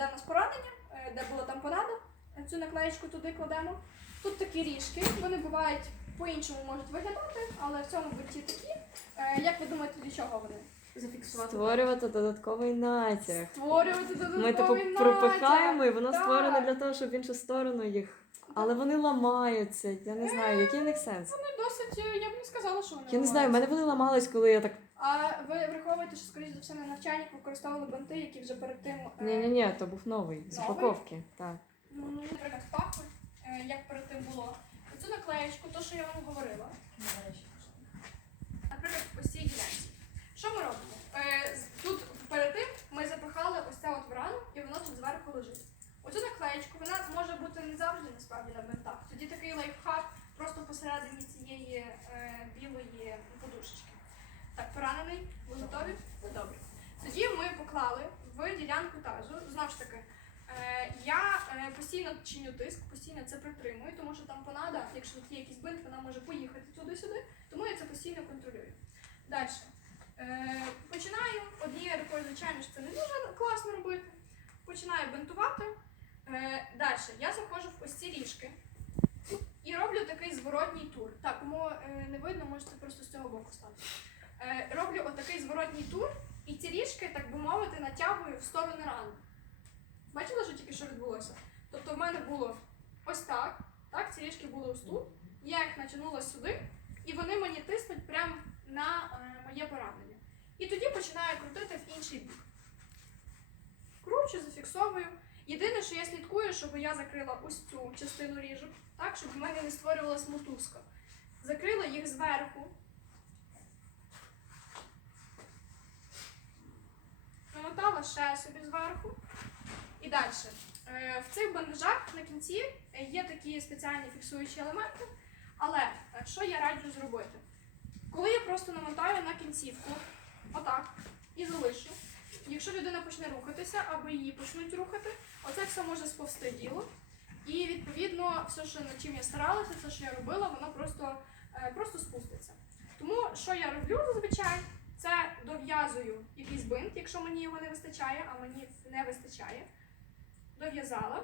де в нас поранення, е, де була там порада, цю наклеєчку туди кладемо. Тут такі ріжки, вони бувають по-іншому можуть виглядати, але в цьому битті такі. Е, Як ви думаєте, для чого вони зафіксувати? Створювати додатковий натяг. Створювати Ми додатковий типу натяг. пропихаємо, і воно Так. створено для того, щоб в іншу сторону їх. Але вони ламаються. Я не знаю, який в них сенс. Вони досить, е, я б не сказала, що вони Я не знаю, в ламаються. мене вони ламались, коли я так. А ви враховуєте, що, скоріш за все, на навчаннях використовували банти, які вже перед тим. е, Ні, ні, ні, то був новий з Новий? упаковки. Так. Ну, наприклад, пахви, е, як перед тим було. Оцю наклеєчку, то, що я вам говорила. Наприклад, ось цій ділянці. Що ми робимо? Е, з- Тут перед тим ми запихали ось це от в рану, і воно тут зверху лежить. Оцю наклеєчку, вона може бути не завжди насправді на бинтах. Тоді такий лайфхак просто посередині цієї е, білої подушечки. Так, поранений, ви готові? Добре. Тоді ми поклали в ділянку тазу, знову ж таки, Е, я е, постійно чиню тиск, постійно це притримую, тому що там понада, якщо є якийсь бинт, вона може поїхати туди-сюди, тому я це постійно контролюю. Далі. Е, починаю однією рукою, звичайно, що це не дуже класно робити. Починаю бинтувати. Е, далі я заходжу в ось ці ріжки і роблю такий зворотній тур. Так, кому е, не видно, можете просто з цього боку стати. Е, роблю отакий зворотній тур, і ці ріжки, так би мовити, натягую в сторони рани. Бачили, що тільки що відбулося? Тобто в мене було ось так, так, ці ріжки були ось тут, я їх натягнула сюди, і вони мені тиснуть прямо на е, моє поранення. І тоді починаю крутити в інший бік. Кручу, зафіксовую. Єдине, що я слідкую, щоб я закрила ось цю частину ріжок, так, щоб в мене не створювалась мотузка. Закрила їх зверху. Намотала ще собі зверху. І далі. В цих бандажах на кінці е, є такі спеціальні фіксуючі елементи. Але е, що я раджу зробити? Коли я просто намотаю на кінцівку, отак, і залишу. Якщо людина почне рухатися або її почнуть рухати, оце все може сповзти діло. І відповідно, все, що над чим я старалася, все, що я робила, воно просто, е, просто спуститься. Тому що я роблю зазвичай, це дов'язую якийсь бинт, якщо мені його не вистачає, а мені не вистачає. Дов'язала.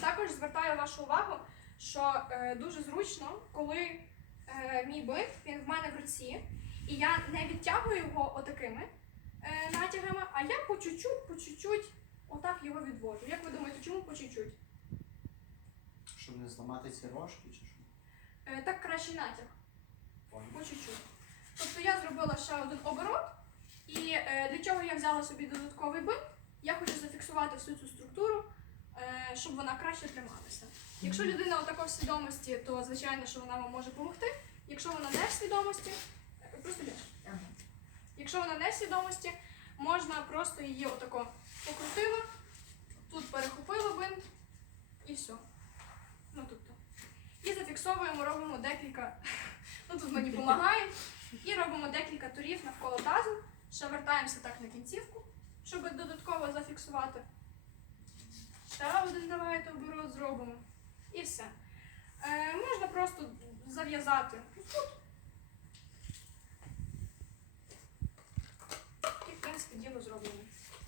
Також звертаю вашу увагу, що е, дуже зручно, коли е, мій бинт, він в мене в руці, і я не відтягую його отакими натягами, а я по чуть-чуть, по чуть-чуть отак його відвожу. Як ви думаєте, чому по чуть-чуть? Щоб не зламати ці рожки чи що? Е, так кращий натяг. По чуть-чуть. Тобто я зробила ще один оборот, і е, для чого я взяла собі додатковий бинт, я хочу зафіксувати всю цю структуру, е, щоб вона краще трималася. Якщо людина отако в свідомості, то звичайно, що вона вам може допомогти. Якщо вона не в свідомості, е, просто ляж. Якщо вона не в свідомості, можна просто її отако покрутила, тут перехопила бинт і все. Ну тобто. І зафіксовуємо, робимо декілька. Ну тут мені допомагають. І робимо декілька турів навколо тазу. Ще вертаємося так на кінцівку, щоб додатково зафіксувати. Ще один давайте оборот зробимо. І все. Е, можна просто зав'язати тут. І, в принципі, діло зроблено.